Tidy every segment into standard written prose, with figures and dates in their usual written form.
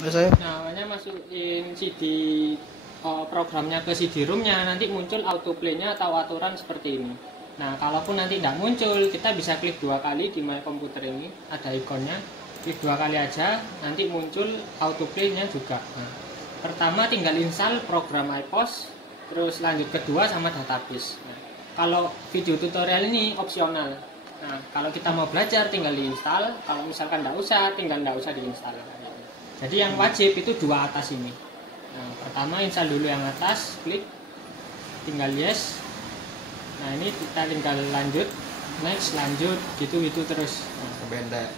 Nah, awalnya masukin CD programnya ke CD-ROM-nya, nanti muncul autoplay-nya atau aturan seperti ini. Nah, kalaupun nanti tidak muncul, kita bisa klik 2 kali di My Computer ini, ada ikonnya, klik 2 kali aja, nanti muncul autoplay-nya juga. Nah, pertama tinggal install program iPOS, terus lanjut kedua sama database. Nah, kalau video tutorial ini opsional. Nah, kalau kita mau belajar tinggal diinstal, kalau misalkan tidak usah, tinggal tidak usah diinstal. Jadi yang wajib itu 2 atas ini. Nah, pertama install dulu yang atas, klik, tinggal yes. Nah, ini kita tinggal lanjut, next, lanjut, gitu terus. Nah,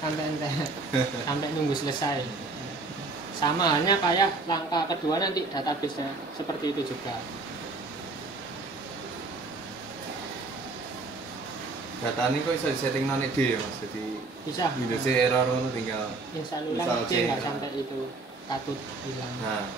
sampai ente, sampai nunggu selesai. Sama halnya kayak langkah kedua nanti database-nya seperti itu juga. Data ini kok bisa disetting non ide ya mas, jadi bisa. Windows error itu tinggal install ulang aja, nggak sampai itu katut hilang. Nah.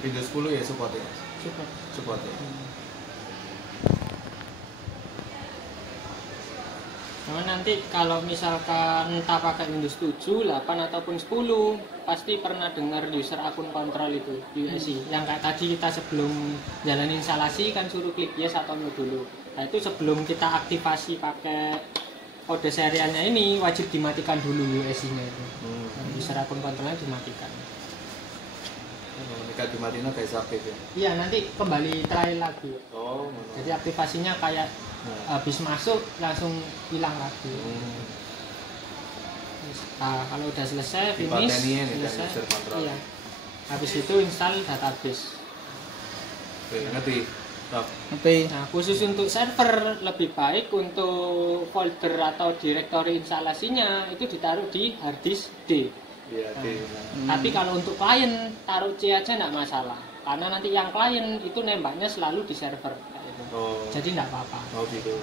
Windows 10 ya support ya? Support ya. Nah, nanti kalau misalkan entah pakai Windows 7, 8 ataupun 10, pasti pernah dengar user akun kontrol itu USI. Yang kayak tadi kita sebelum jalan instalasi kan suruh klik yes atau no dulu. Nah, itu sebelum kita aktivasi pakai kode serialnya ini wajib dimatikan dulu USI-nya itu. User akun kontrolnya dimatikan. Jika dimatiin kayak aktif ya? Iya, nanti kembali trial lagi. Oh, jadi aktivasinya kayak habis masuk langsung hilang lagi. Nah, kalau udah selesai, finish, selesai, iya. Habis itu install database. Ngerti? Nah, khusus untuk server lebih baik untuk folder atau direktori instalasinya itu ditaruh di harddisk D. Ya, tapi kalau untuk klien taruh C aja nggak masalah, karena nanti yang klien itu nembaknya selalu di server gitu. Jadi nggak apa-apa. Oh gitu.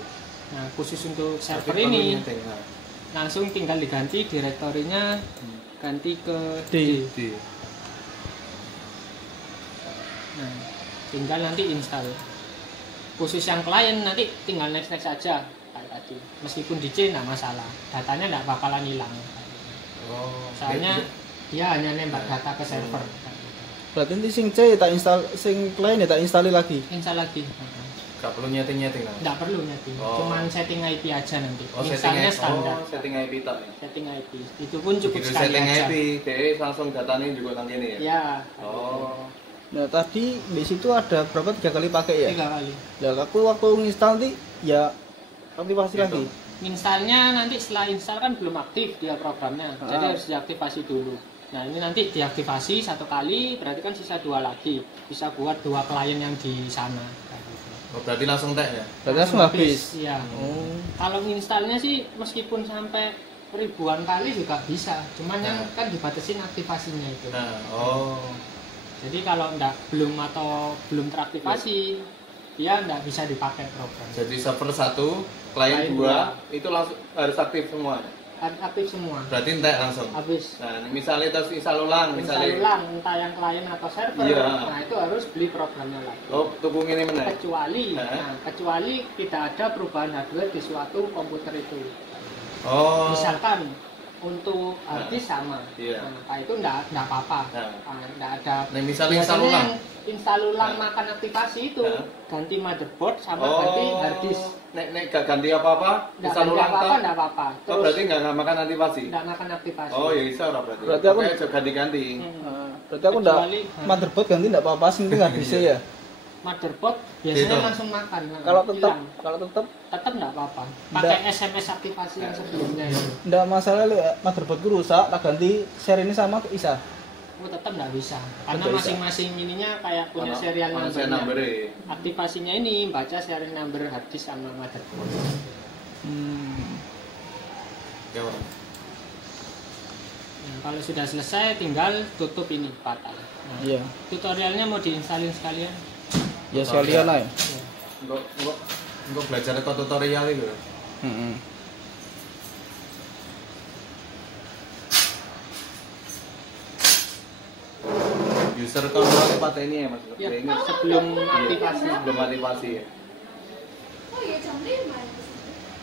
Nah, khusus untuk server ini langsung tinggal diganti direktorinya, ganti ke D. Nah, tinggal nanti install. Khusus yang klien nanti tinggal next aja kayak tadi, meskipun di C nggak masalah, datanya nggak bakalan hilang. Soalnya dia hanya nembak data ke server. Berarti nanti sing C tak install, sing klien ya tak install lagi. Install lagi. Gak perlu nyeting lah. Nggak perlu nyeting. Cuman setting IP aja nanti. Installnya standar. Setting IP tak. Setting IP. Itu pun cukup sekali setting aja. IP, dia langsung datanya juga nang ini ya. Ya. Nah, tadi di situ ada berapa 3 kali pakai ya? 3 kali. Nah, aku waktu install nanti ya aktivasi lagi. Installnya nanti setelah install kan belum aktif dia programnya, jadi harus diaktifasi dulu. Nah, ini nanti diaktifasi 1 kali, berarti kan sisa 2 lagi, bisa buat 2 klien yang di sana. Berarti langsung tag ya? Berarti langsung habis. Iya. Kalau installnya sih meskipun sampai ribuan kali juga bisa, cuman yang kan dibatasin aktivasinya itu. Jadi kalau belum teraktivasi, dia nggak bisa dipakai program. Jadi server 1, klien 2 itu langsung harus aktif semua. Aktif semua. Berarti entek langsung. Habis. Nah, misalnya terus install ulang, entah yang klien atau server. Nah, itu harus beli programnya lagi. Tunggu ini mana? Kecuali tidak ada perubahan hardware di suatu komputer itu. Misalkan untuk harddisk sama. Nah, itu enggak apa-apa. Enggak ada. Nah, misalnya install ulang makan aktivasi itu ganti motherboard sama ganti harddisk. Nek gak ganti apa-apa, install ulang enggak apa-apa. Berarti enggak makan aktivasi. Enggak makan aktivasi. Oh, ya bisa ora berarti. Berarti aku ganti-ganti. Berarti aku enggak motherboard ganti enggak apa-apa, sing penting harddisk ya. Motherboard biasanya langsung makan. Kalau tetap enggak apa-apa. Pakai SMS aktivasi yang sebelumnya itu. Enggak masalah motherboardku rusak, tak ganti seri ini sama bisa. Tetap nggak bisa, karena masing-masing ininya kayak punya serial number. Aktivasinya ini baca serial number harddisk sama motherboard. Nah, kalau sudah selesai tinggal tutup ini patah. Nah, tutorialnya mau diinstalin sekalian? Ya sekalian lah ya. Enggak belajar ke tutorial itu. user control pada ini ya Mas. Ya, Ini sebelum aktivasi. belum aktivasi ya.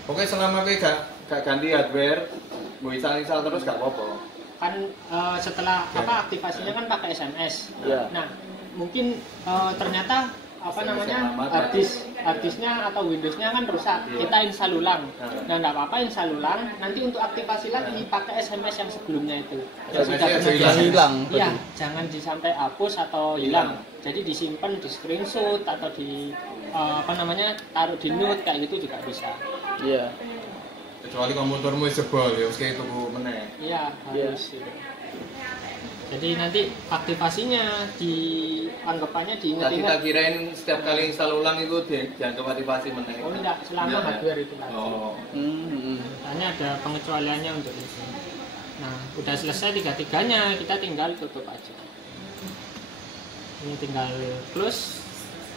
Oke, selama kowe gak ganti hardware, mau install terus gak apa-apa. Kan setelah aktivasinya kan pakai SMS. Iya. Nah, mungkin ternyata SMS yang lama harddisknya atau Windowsnya kan rusak. Iya. Kita install ulang. Nah. Nah, enggak apa-apa install ulang. Nanti untuk aktivasi lagi pakai SMS yang sebelumnya itu. SMS-nya Sudah hilang. Iya, jangan sampai hapus atau hilang. Jadi disimpan di screenshot atau di taruh di note kayak gitu juga bisa. Iya. Kecuali komputermu jebol ya wis kayak tuku meneh. Iya, harus. Jadi nanti aktivasinya anggapannya Tadi tak diingat-ingat. kirain setiap kali install ulang itu dianggap aktivasi meneh. Oh enggak, selama Enggak, ya? hardware itu lagi. Oh. Hanya ada pengecualiannya untuk itu. Nah, udah selesai tiga-tiganya, kita tinggal tutup aja. Ini tinggal close.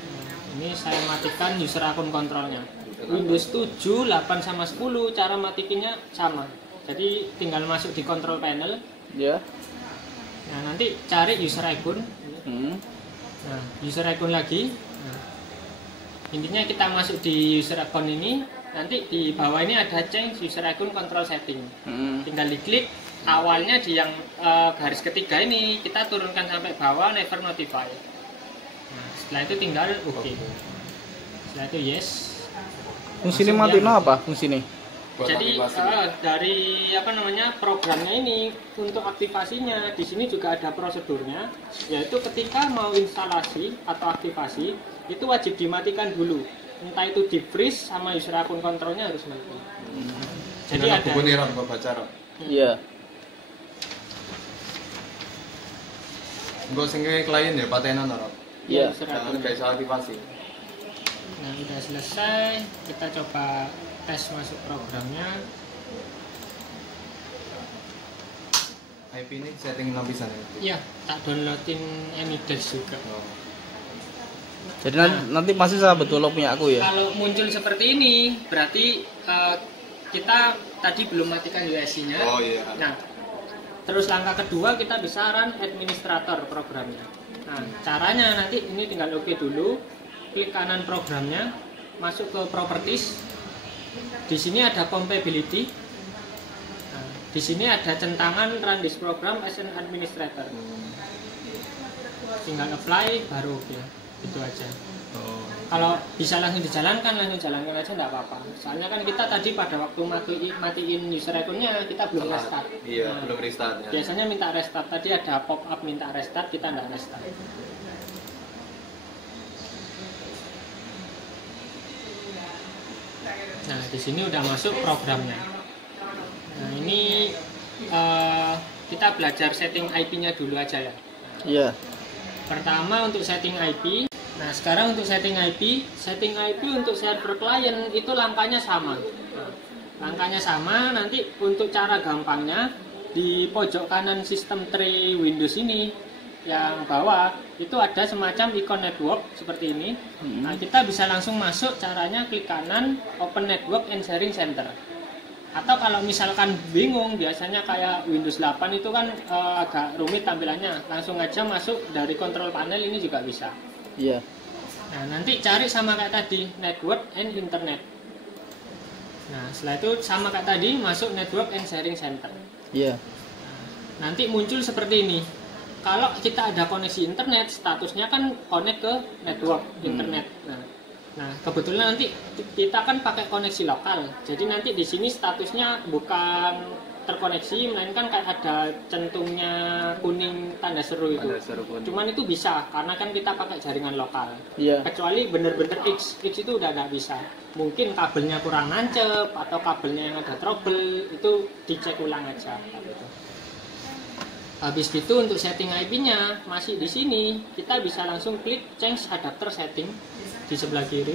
Nah, ini saya matikan user akun kontrolnya. Windows 7, 8 sama 10 cara matikinnya sama. Jadi tinggal masuk di control panel. Ya. Nah, nanti cari user icon. Nah, user icon lagi. Nah, intinya kita masuk di user icon ini. Nanti di bawah ini ada change user icon control setting. Tinggal diklik. Awalnya di yang garis ketiga ini kita turunkan sampai bawah never notify. Nah, setelah itu tinggal oke. Setelah itu yes. Fungsinya Langsung matiin dia- apa fungsinya? Buat Jadi aktivasi. dari programnya ini untuk aktivasinya di sini juga ada prosedurnya, yaitu ketika mau instalasi atau aktivasi itu wajib dimatikan dulu. Entah itu di freeze sama user akun kontrolnya harus mati. Jadi Jadi ada buku nih Ram, kok baca Ram. Iya. Engko sing klien ya patenan Ram. Iya. user Jangan akun. gak bisa aktivasi. Nah, udah selesai, kita coba tes masuk programnya. IP ini setting lapisan ya. Iya, tak downloadin Emidesk juga. Oh. Jadi nanti masih saya betul lo punya aku ya. Kalau muncul seperti ini, berarti kita tadi belum matikan USC-nya. Oh iya. Nah, terus langkah kedua kita bisa run administrator programnya. Nah, caranya nanti ini tinggal oke dulu, klik kanan programnya, masuk ke properties. Di sini ada compatibility. Nah, di sini ada centangan run this program as an administrator. Tinggal apply baru oke. Itu aja. Oh. Kalau bisa langsung jalankan aja enggak apa-apa. Soalnya kan kita tadi pada waktu matiin user account-nya kita belum restart. Iya, Nah, belum restart ya. biasanya minta restart. Tadi ada pop up minta restart, kita enggak restart. Nah, di sini udah masuk programnya. Nah, ini kita belajar setting IP-nya dulu aja ya. Iya. Pertama untuk setting IP. Nah, sekarang untuk setting IP untuk server klien itu langkahnya sama. Nah, langkahnya sama, nanti untuk cara gampangnya di pojok kanan sistem tray Windows ini yang bawah itu ada semacam ikon network seperti ini. Nah, kita bisa langsung masuk, caranya klik kanan, open network and sharing center. Atau kalau misalkan bingung, biasanya kayak Windows 8 itu kan agak rumit tampilannya, langsung aja masuk dari control panel ini juga bisa. Iya. Nah, nanti cari sama kayak tadi, network and internet. Nah, setelah itu sama kayak tadi, masuk network and sharing center. Iya. Nanti muncul seperti ini. Kalau kita ada koneksi internet, statusnya kan connect ke network internet. Nah, kebetulan nanti kita kan pakai koneksi lokal. Jadi nanti di sini statusnya bukan terkoneksi, melainkan kayak ada centungnya kuning tanda seru itu. Tanda seru kuning. Cuman itu bisa karena kan kita pakai jaringan lokal. Iya. Kecuali bener-bener X itu udah nggak bisa. Mungkin kabelnya kurang nancep atau kabelnya yang ada trouble, itu dicek ulang aja. Gitu. Habis itu untuk setting IP-nya masih di sini, kita bisa langsung klik change adapter setting di sebelah kiri.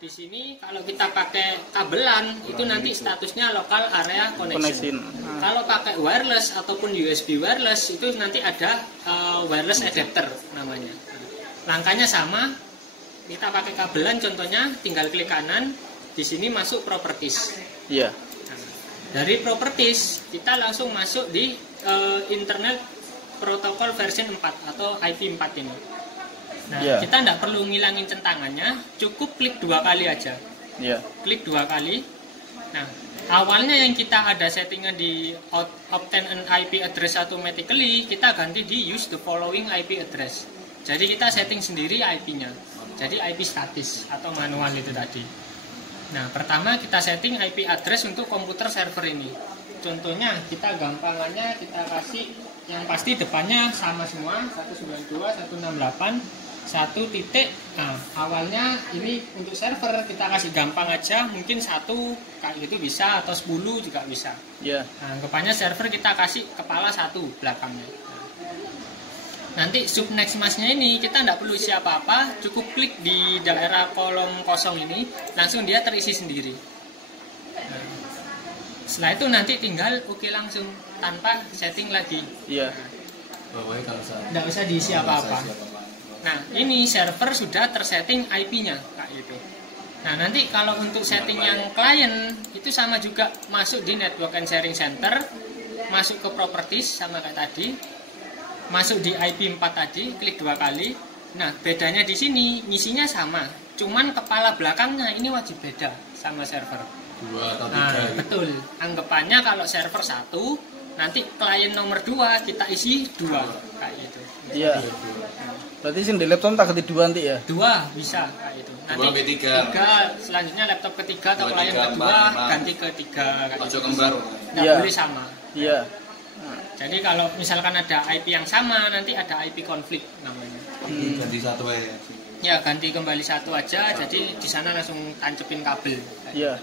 Di sini kalau kita pakai kabelan itu nanti statusnya local area connection. Kalau pakai wireless ataupun USB wireless itu nanti ada wireless adapter namanya. Langkahnya sama. Kita pakai kabelan contohnya tinggal klik kanan, di sini masuk properties. Iya. Dari properties kita langsung masuk di internet protokol versi 4 atau IP4 ini. Nah, Iya. kita tidak perlu ngilangin centangannya, cukup klik 2 kali aja. Iya. Klik 2 kali. Nah, awalnya yang kita ada settingan di obtain an IP address automatically, kita ganti di use the following IP address. Jadi kita setting sendiri IP-nya. Jadi IP statis atau manual itu tadi. Nah, pertama kita setting IP address untuk komputer server ini. Contohnya kita gampangannya kita kasih yang pasti depannya sama semua 192.168 1 titik. Nah, awalnya ini untuk server kita kasih gampang aja, mungkin 1 kayak gitu bisa atau 10 juga bisa. Iya. Nah, anggapannya server kita kasih kepala 1 belakangnya. Nanti subnext masnya ini kita tidak perlu isi apa-apa, cukup klik di daerah kolom kosong ini, langsung dia terisi sendiri. Nah, setelah itu nanti tinggal oke langsung tanpa setting lagi. Iya. Pokoknya kalau saya Tidak usah diisi apa-apa. Nah, ini server sudah tersetting IP-nya kayak gitu. Nah, nanti kalau untuk setting yang klien itu sama juga, masuk di Network and Sharing Center, masuk ke Properties sama kayak tadi, masuk di IP4 tadi, klik 2 kali. Nah, bedanya di sini ngisinya sama, cuman kepala belakangnya ini wajib beda sama server. 2 atau 3 Nah, gitu. betul. Anggapannya kalau server 1, nanti klien nomor 2 kita isi 2 kayak gitu. Iya. Berarti sing di laptop tak ganti 2 nanti ya? 2 bisa kayak itu. Nanti 2 3. 3, selanjutnya laptop ketiga atau 2, klien 3, kedua 4, 5. ganti ke 3 kayak Ojo gitu. kembar. Nggak Iya. boleh sama. Iya. Jadi kalau misalkan ada IP yang sama, nanti ada IP konflik namanya. Ganti 1 aja. Ya ganti kembali 1 aja, jadi di sana langsung tancepin kabel. Iya.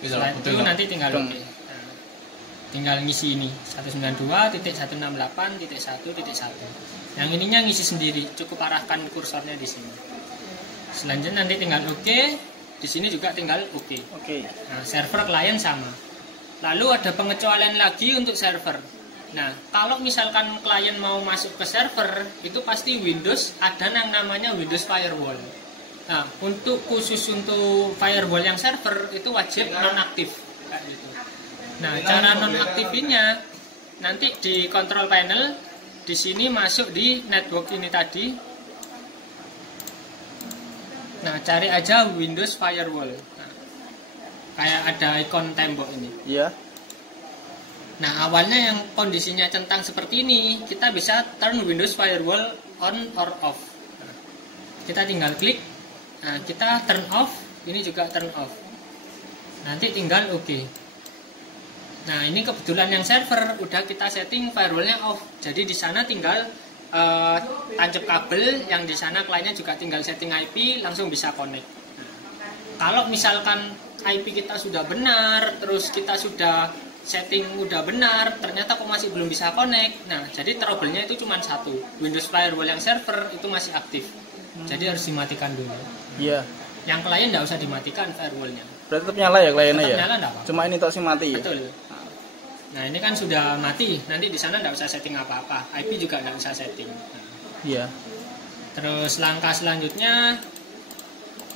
Setelah itu nanti tinggal Betul. oke. Nah, tinggal ngisi ini 192.168.1.1. Yang ininya ngisi sendiri, cukup arahkan kursornya di sini. Selanjutnya nanti tinggal oke, di sini juga tinggal oke. Oke. Nah, server klien sama. Lalu ada pengecualian lagi untuk server. Nah, kalau misalkan klien mau masuk ke server, itu pasti Windows ada yang namanya Windows Firewall. Nah, khusus untuk firewall yang server itu wajib nonaktif kayak gitu. Nah, cara nonaktifinnya nanti di control panel di sini masuk di network ini tadi. Nah, cari aja Windows Firewall. Nah, kayak ada ikon tembok ini. Iya. Nah, awalnya yang kondisinya centang seperti ini, kita bisa turn Windows Firewall on or off. Nah, kita tinggal klik. Nah, kita turn off, ini juga turn off. Nanti tinggal oke. Nah, ini kebetulan yang server udah kita setting firewallnya off. Jadi di sana tinggal tancap kabel, yang di sana kliennya juga tinggal setting IP, langsung bisa connect. Nah, kalau misalkan IP kita sudah benar, terus kita sudah setting udah benar, ternyata kok masih belum bisa connect. Nah, jadi trouble-nya itu cuma 1. Windows Firewall yang server itu masih aktif. Jadi harus dimatikan dulu. Iya. Yang klien nggak usah dimatikan firewallnya. Berarti tetap nyala ya kliennya Tetap ya? nyala nggak apa-apa. Cuma ini tok sing mati ya? Betul. Nah, ini kan sudah mati. Nanti di sana nggak usah setting apa-apa. IP juga nggak usah setting. Nah, Iya. terus langkah selanjutnya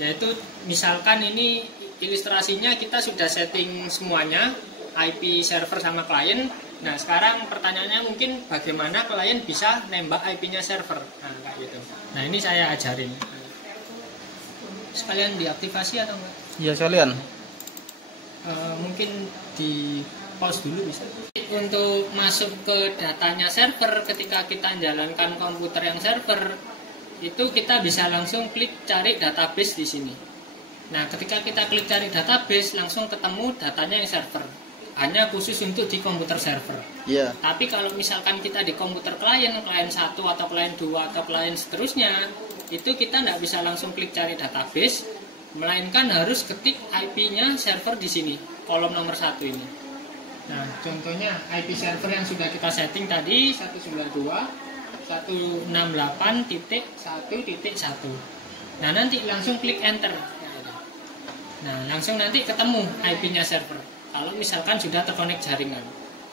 yaitu misalkan ini ilustrasinya kita sudah setting semuanya, IP server sama klien. Nah, sekarang pertanyaannya mungkin bagaimana klien bisa nembak IP-nya server. Nah, kayak gitu. Nah, ini saya ajarin. Sekalian diaktifasi atau enggak? Iya sekalian. Mungkin di pause dulu bisa. Untuk masuk ke datanya server, ketika kita jalankan komputer yang server, itu kita bisa langsung klik cari database di sini. Nah, ketika kita klik cari database, langsung ketemu datanya yang server. Hanya khusus untuk di komputer server. Iya. Tapi kalau misalkan kita di komputer klien 1 atau klien 2 atau klien seterusnya, itu kita nggak bisa langsung klik cari database, melainkan harus ketik IP-nya server di sini, kolom nomor 1 ini. Nah, contohnya IP server yang sudah kita setting tadi 192.168.1.1. Nah, nanti langsung klik enter. Nah, langsung nanti ketemu IP-nya server. Kalau misalkan sudah terkonek jaringan.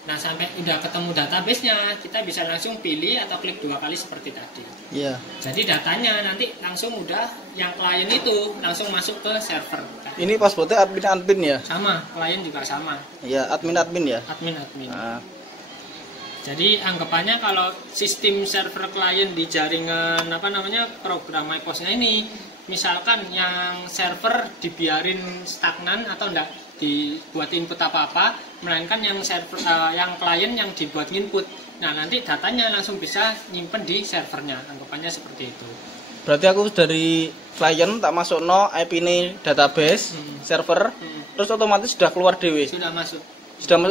Nah, sampai udah ketemu database-nya, kita bisa langsung pilih atau klik 2 kali seperti tadi. Iya. Jadi datanya nanti langsung udah yang klien itu langsung masuk ke server. Ini passwordnya admin ya? Sama, klien juga sama. Iya, admin ya? Admin. Nah, Jadi anggapannya kalau sistem server klien di jaringan program MyPosnya ini, misalkan yang server dibiarin stagnan atau enggak dibuat input apa-apa, melainkan yang server yang klien yang dibuat input. Nah, nanti datanya langsung bisa nyimpen di servernya. Anggapannya seperti itu. Berarti aku dari klien tak masuk IP ini database server, terus otomatis sudah keluar dewe. Sudah masuk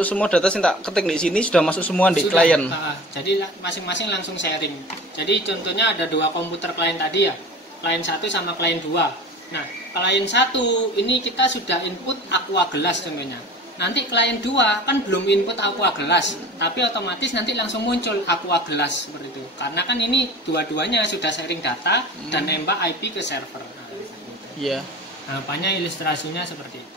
Semua data yang tak ketik di sini sudah masuk semua di sudah, klien. Jadi masing-masing langsung sharing. Jadi contohnya ada 2 komputer klien tadi ya, klien 1 sama klien 2. Nah, klien 1 ini kita sudah input Aqua Gelas contohnya. Nanti klien 2 kan belum input Aqua Gelas, tapi otomatis nanti langsung muncul Aqua Gelas seperti itu. Karena kan ini dua-duanya sudah sharing data dan nembak IP ke server. Iya. Nah, apanya ilustrasinya seperti itu.